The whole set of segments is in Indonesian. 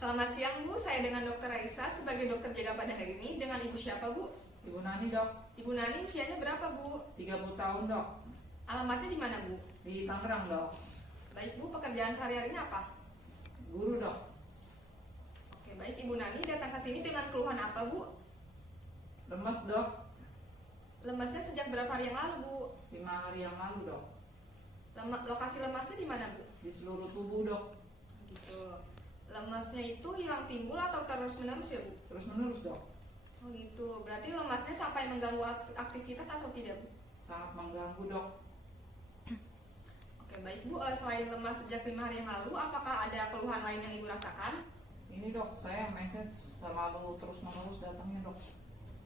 Selamat siang Bu, saya dengan Dr. Raisa sebagai dokter jaga pada hari ini. Dengan Ibu siapa Bu? Ibu Nani dok, Ibu Nani usianya berapa Bu? 30 tahun dok, Alamatnya di mana Bu? di Tangerang dok. Baik Bu, pekerjaan sehari-harinya apa? Guru dok, Oke baik, Ibu Nani datang ke sini dengan keluhan apa Bu? lemes dok, Lemasnya sejak berapa hari yang lalu Bu? 5 hari yang lalu dok, Lokasi lemasnya di mana Bu? di seluruh tubuh dok, Gitu. Lemasnya itu hilang timbul atau terus menerus ya Bu? terus menerus dok, Oh gitu, berarti lemasnya sampai mengganggu aktivitas atau tidak Bu? sangat mengganggu dok. Oke baik Bu, selain lemas sejak 5 hari yang lalu, apakah ada keluhan lain yang Ibu rasakan? Ini dok, saya message selalu terus menerus datangnya dok.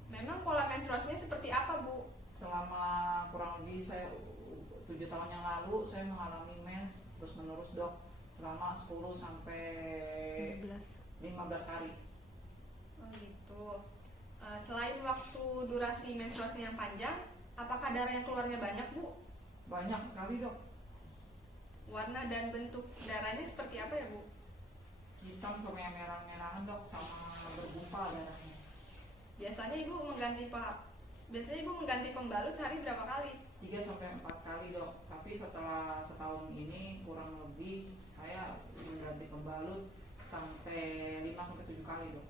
Memang pola menstruasinya seperti apa Bu? Selama kurang lebih saya 7 tahun yang lalu saya mengalami mens terus menerus dok, selama 10 sampai 15 hari. Oh gitu. Selain waktu durasi menstruasi yang panjang, apakah darah yang keluarnya banyak Bu? Banyak sekali dok, Warna dan bentuk darahnya seperti apa ya Bu? hitam kemerah-merahan dok, sama bergumpal darahnya. Biasanya Ibu mengganti pembalut sehari berapa kali? 3 sampai 4 kali dok, tapi setelah setahun ini kurang lebih saya mengganti pembalut sampai 5 sampai 7 kali dok.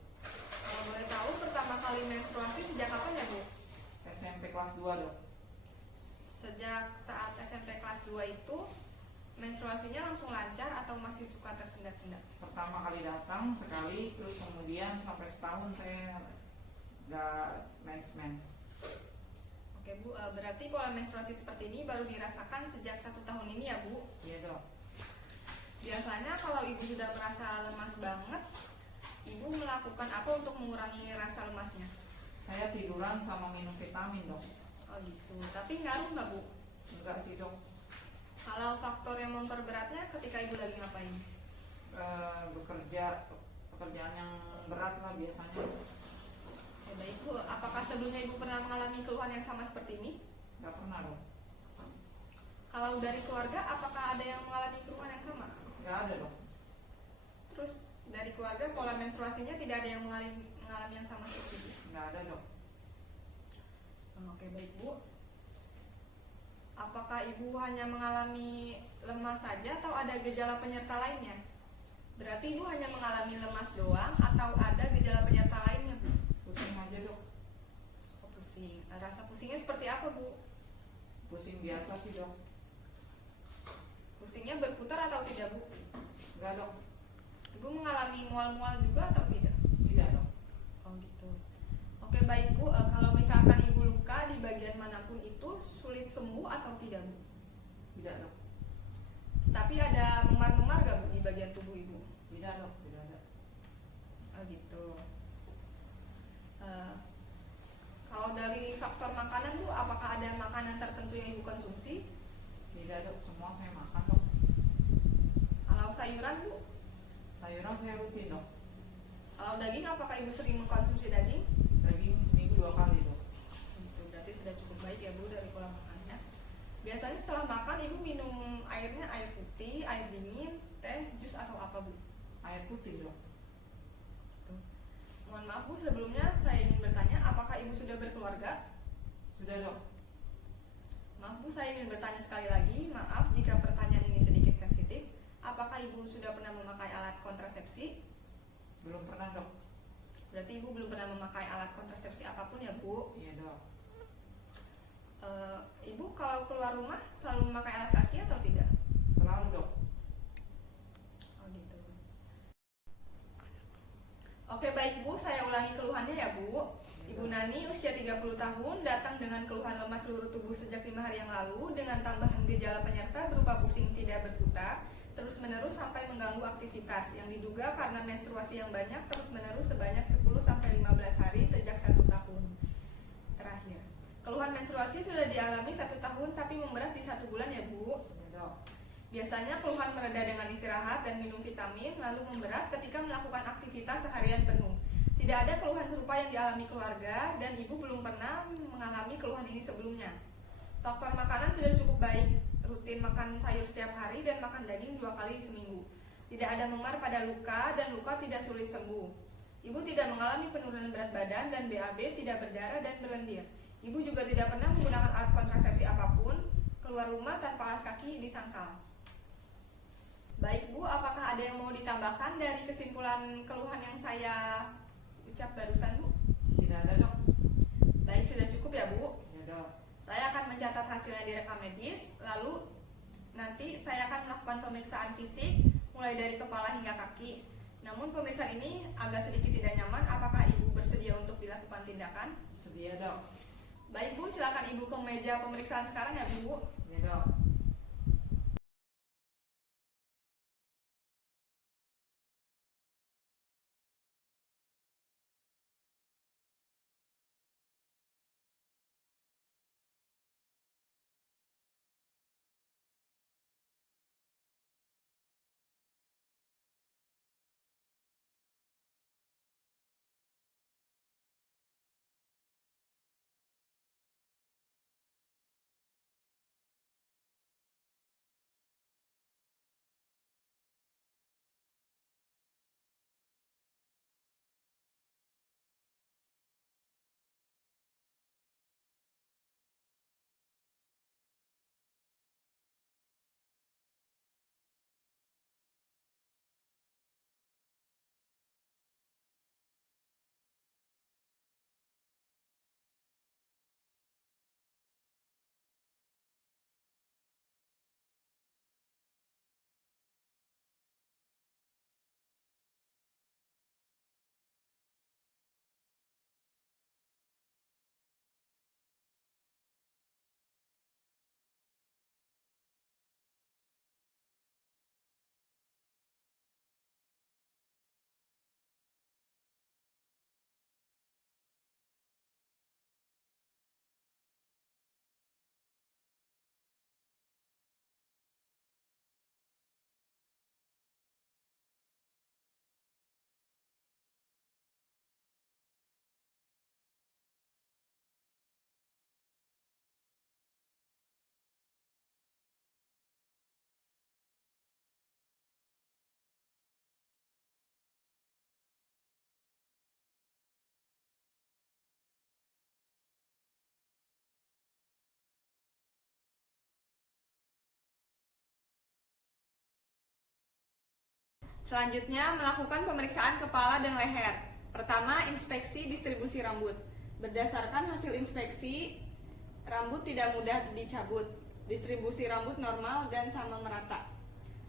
Kalau boleh tahu pertama kali menstruasi sejak kapan ya Bu? SMP kelas 2 dok. Sejak saat SMP kelas 2 itu menstruasinya langsung lancar atau masih suka tersendat-sendat? Pertama kali datang sekali, terus kemudian sampai setahun saya gak mens. Oke Bu, berarti pola menstruasi seperti ini baru dirasakan sejak 1 tahun ini ya Bu? Iya dok. Biasanya kalau Ibu sudah merasa lemas banget, Ibu melakukan apa untuk mengurangi rasa lemasnya? Saya tiduran sama minum vitamin dok. Oh gitu, tapi ngaruh nggak Bu? Enggak sih dok. Kalau faktor yang memperberatnya ketika Ibu lagi ngapain? Bekerja, pekerjaan yang berat lah biasanya. Ya baik Bu, apakah sebelumnya Ibu pernah mengalami keluhan yang sama seperti ini? Gak pernah dok. Kalau dari keluarga, apakah ada yang mengalami keluhan yang sama? Gak ada dok. Terus dari keluarga pola menstruasinya tidak ada yang mengalami yang sama seperti ini? Gak ada dok. Oke baik Bu. Apakah Ibu hanya mengalami lemas saja atau ada gejala penyerta lainnya? Berarti Ibu hanya mengalami lemas doang atau ada gejala penyerta lainnya Bu? Pusing aja dok. Oh, pusing. Rasa pusingnya seperti apa Bu? Pusing biasa sih dok. Pusingnya berputar atau tidak Bu? Enggak dok. Ibu mengalami mual-mual juga atau tidak? Tidak dok. Oh gitu. Oke baik Bu, kalau misalkan Ibu luka di bagian manapun itu sulit sembuh atau tidak Bu? Tidak dok. Tapi ada memar-memar gak Bu di bagian tubuh Ibu? Tidak dok. Tidak ada. Oh gitu. Kalau dari faktor makanan Bu, apakah ada makanan tertentu yang Ibu konsumsi? Tidak dok. Semua saya makan dok. Kalau sayuran Bu? Sayuran saya rutin dok. Kalau daging, apakah Ibu sering mengkonsumsi daging? Daging seminggu 2 kali dok. Itu berarti sudah cukup baik ya Bu dari pola makannya. Biasanya setelah makan Ibu minum airnya air putih, air dingin, teh, jus atau apa Bu? Air putih dok. Tuh. Mohon maaf Bu, sebelumnya saya ingin bertanya, apakah Ibu sudah berkeluarga? Sudah dok. Maaf Bu, saya ingin bertanya sekali lagi. Maaf jika pertanyaan ini sedikit sensitif. Apakah Ibu sudah pernah memakai alat kontrasepsi? Belum pernah dok. Berarti Ibu belum pernah memakai alat kontrasepsi apapun ya Bu? Iya dok. Ibu kalau keluar rumah selalu memakai alas kaki atau tidak? Selalu dok. Oh gitu. Oke baik Bu, saya ulangi keluhannya ya Bu. Ibu Nani usia 30 tahun datang dengan keluhan lemas seluruh tubuh sejak 5 hari yang lalu dengan tambahan gejala penyerta berupa pusing tidak berputar terus menerus sampai mengganggu aktivitas yang diduga karena menstruasi yang banyak terus menerus sebanyak 10 sampai 15 hari sejak 1 tahun terakhir. Keluhan menstruasi sudah dialami 1 tahun tapi memberat di 1 bulan ya Bu. Iya dok. Biasanya keluhan mereda dengan istirahat dan minum vitamin, lalu memberat ketika melakukan aktivitas seharian penuh. Tidak ada keluhan serupa yang dialami keluarga dan Ibu belum pernah mengalami keluhan ini sebelumnya. Faktor makanan sudah cukup baik, rutin makan sayur setiap hari dan makan daging 2 kali seminggu. Tidak ada memar pada luka dan luka tidak sulit sembuh. Ibu tidak mengalami penurunan berat badan dan BAB tidak berdarah dan berlendir. Ibu juga tidak pernah menggunakan alat kontrasepsi apapun, keluar rumah tanpa alas kaki di sangkal. Baik Bu, apakah ada yang mau ditambahkan dari kesimpulan keluhan yang saya ucap barusan Bu? Tidak ada dok. Baik, sudah cukup ya Bu. Ya dok. Saya akan mencatat hasilnya di rekam medis, lalu nanti saya akan melakukan pemeriksaan fisik mulai dari kepala hingga kaki. Namun pemeriksaan ini agak sedikit tidak nyaman. Apakah Ibu bersedia untuk dilakukan tindakan? Sedia dok. Baik Bu, silakan Ibu ke meja pemeriksaan sekarang ya Bu. Ya dok. Selanjutnya, melakukan pemeriksaan kepala dan leher. Pertama, inspeksi distribusi rambut. Berdasarkan hasil inspeksi, rambut tidak mudah dicabut. Distribusi rambut normal dan sama merata.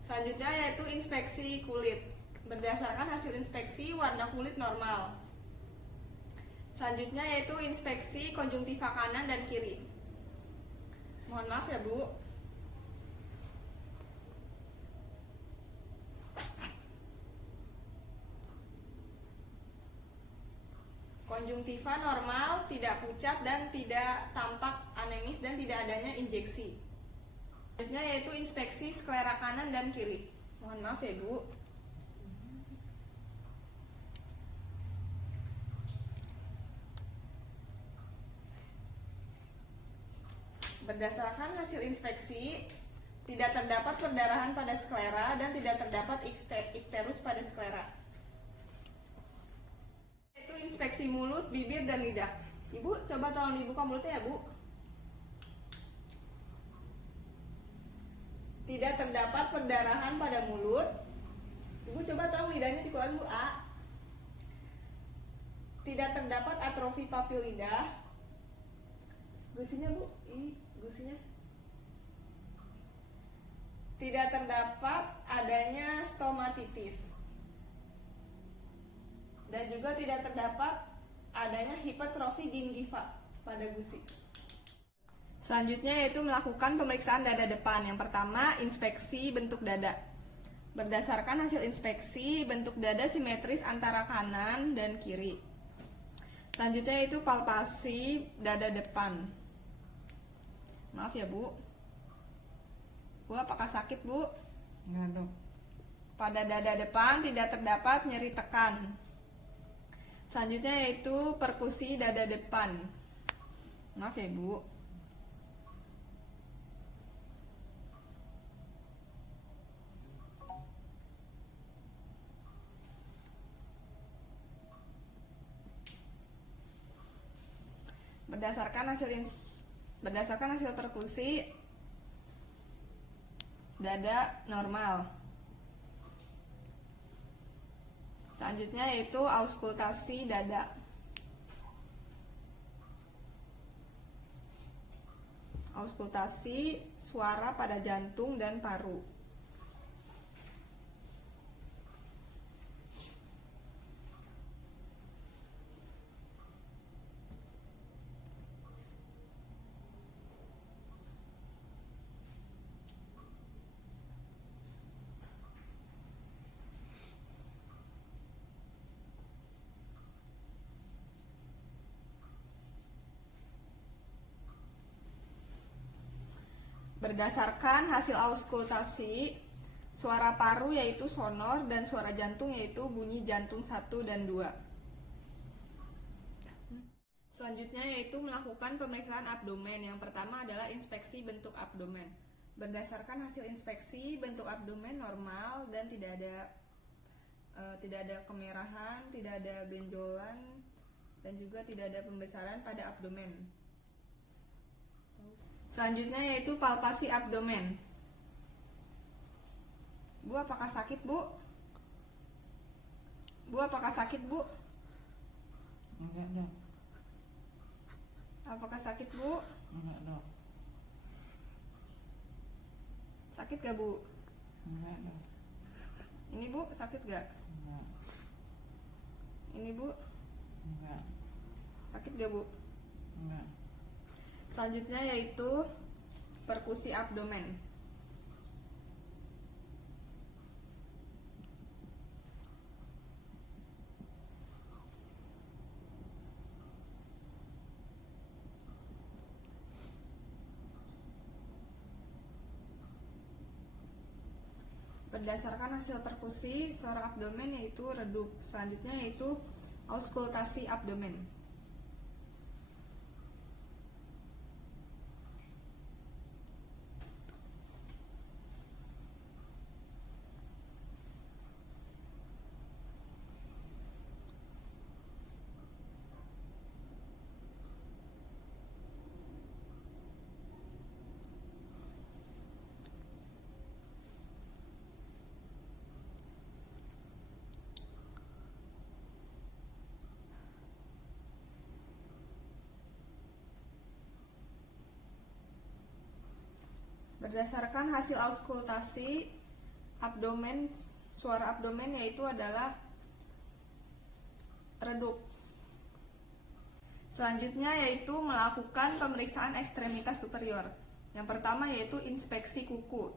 Selanjutnya yaitu inspeksi kulit. Berdasarkan hasil inspeksi, warna kulit normal. Selanjutnya yaitu inspeksi konjungtiva kanan dan kiri. Mohon maaf ya Bu. Konjungtiva normal, tidak pucat dan tidak tampak anemis dan tidak adanya injeksi. Selanjutnya yaitu inspeksi sklera kanan dan kiri. Mohon maaf ya Bu. Berdasarkan hasil inspeksi, tidak terdapat perdarahan pada sklera dan tidak terdapat ikterus pada sklera. Itu inspeksi mulut, bibir, dan lidah. Ibu, coba tolong dibuka mulutnya ya Bu. Tidak terdapat perdarahan pada mulut. Ibu coba tolong lidahnya dikeluarin Bu. A. Tidak terdapat atrofi papil lidah. Gusinya Bu, gusinya. Tidak terdapat adanya stomatitis. Dan juga tidak terdapat adanya hipertrofi gingiva pada gusi. Selanjutnya yaitu melakukan pemeriksaan dada depan. Yang pertama, inspeksi bentuk dada. Berdasarkan hasil inspeksi, bentuk dada simetris antara kanan dan kiri. Selanjutnya yaitu palpasi dada depan. Maaf ya Bu. Bu, apakah sakit Bu? Enggak dok. Pada dada depan tidak terdapat nyeri tekan. Selanjutnya yaitu perkusi dada depan. Maaf ya Bu. Berdasarkan hasil perkusi, dada normal. Selanjutnya yaitu auskultasi dada. Auskultasi suara pada jantung dan paru. Berdasarkan hasil auskultasi, suara paru yaitu sonor dan suara jantung yaitu bunyi jantung 1 dan 2. Selanjutnya yaitu melakukan pemeriksaan abdomen. Yang pertama adalah inspeksi bentuk abdomen. Berdasarkan hasil inspeksi, bentuk abdomen normal dan tidak ada kemerahan, tidak ada benjolan, dan juga tidak ada pembesaran pada abdomen. Selanjutnya yaitu palpasi abdomen. Bu, apakah sakit, Bu? Bu, apakah sakit, Bu? Enggak dok. Apakah sakit, Bu? Enggak dok. Sakit gak, Bu? Enggak dok. Ini, Bu, sakit gak? Enggak. Ini, Bu, Enggak. sakit gak, Bu? Enggak. Selanjutnya yaitu perkusi abdomen. Berdasarkan hasil perkusi, suara abdomen yaitu redup. Selanjutnya yaitu auskultasi abdomen. Berdasarkan hasil auskultasi abdomen, suara abdomen yaitu adalah redup. Selanjutnya yaitu melakukan pemeriksaan ekstremitas superior. Yang pertama yaitu inspeksi kuku.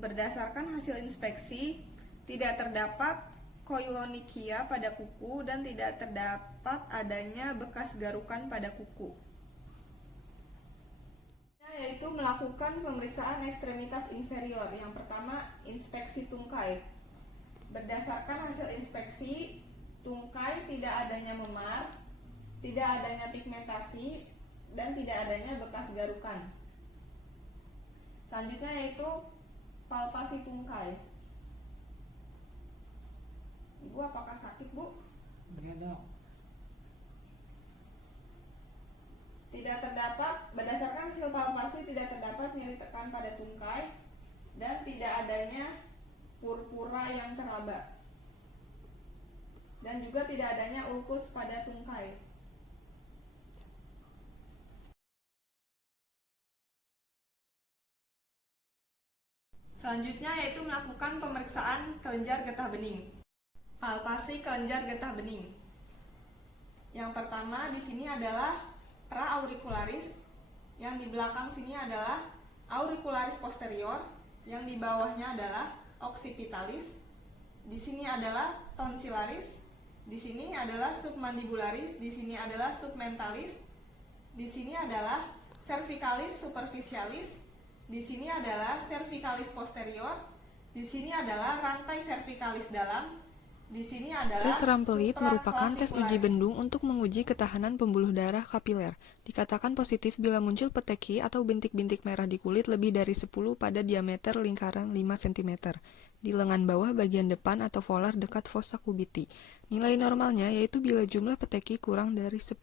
Berdasarkan hasil inspeksi, tidak terdapat koilonychia pada kuku dan tidak terdapat adanya bekas garukan pada kuku. Yaitu melakukan pemeriksaan ekstremitas inferior. Yang pertama, inspeksi tungkai. Berdasarkan hasil inspeksi, tungkai tidak adanya memar, tidak adanya pigmentasi, dan tidak adanya bekas garukan. Selanjutnya yaitu palpasi tungkai. Ibu, apakah sakit, Bu? Enggak dok. Tidak terdapat, berdasarkan hasil palpasi tidak terdapat nyeri tekan pada tungkai dan tidak adanya purpura yang teraba dan juga tidak adanya ulkus pada tungkai. Selanjutnya yaitu melakukan pemeriksaan kelenjar getah bening. Palpasi kelenjar getah bening. Yang pertama di sini adalah praauricularis, yang di belakang sini adalah auricularis posterior, yang di bawahnya adalah occipitalis, di sini adalah tonsillaris, di sini adalah submandibularis, di sini adalah submentalis, di sini adalah cervicalis superficialis, di sini adalah cervicalis posterior, di sini adalah rantai cervicalis dalam. Di sini adalah Tes Rampelit merupakan tes uji supraclavicularis. bendung untuk menguji ketahanan pembuluh darah kapiler. Dikatakan positif bila muncul peteki atau bintik-bintik merah di kulit lebih dari 10 pada diameter lingkaran 5 cm di lengan bawah bagian depan atau volar dekat fossa cubiti. Nilai normalnya yaitu bila jumlah peteki kurang dari 10.